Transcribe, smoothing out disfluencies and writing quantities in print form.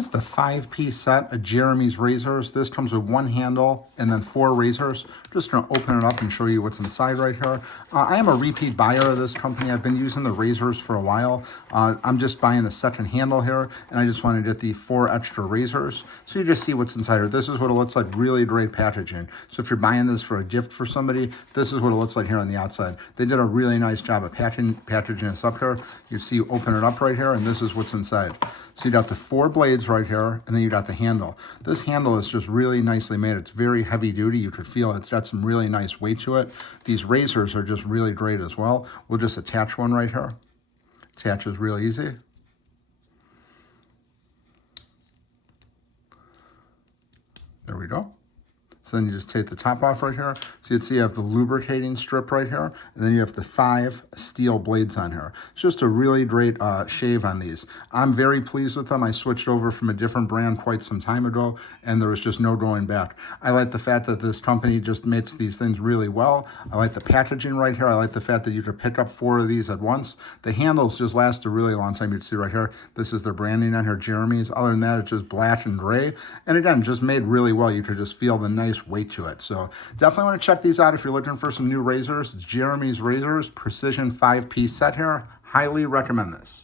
This is the 5-piece set of Jeremy's razors. This comes with one handle and then 4 razors. Just going to open it up and show you what's inside right here. I am a repeat buyer of this company. I've been using the razors for a while. I'm just buying the second handle here, and I just want to get the 4 extra razors. So you just see what's inside here. This is what it looks like, really great packaging. So if you're buying this for a gift for somebody, this is what it looks like here on the outside. They did a really nice job of packaging this up here. You see, you open it up right here, and this is what's inside. So you got the 4 blades right here, and then you got the handle. This handle is just really nicely made. It's very heavy duty. You could feel it's got some really nice weight to it. These razors are just really great as well. We'll just attach one right here. Attaches real easy. There we go. So then you just take the top off right here. So you'd see you have the lubricating strip right here, and then you have the 5 steel blades on here. It's just a really great shave on these. I'm very pleased with them. I switched over from a different brand quite some time ago, and there was just no going back. I like the fact that this company just makes these things really well. I like the packaging right here. I like the fact that you could pick up 4 of these at once. The handles just last a really long time. You'd see right here, this is their branding on here, Jeremy's. Other than that, it's just black and gray. And again, just made really well. You could just feel the nice weight to it. So definitely want to check these out if you're looking for some new razors. It's Jeremy's Razors, Precision 5-piece set here. Highly recommend this.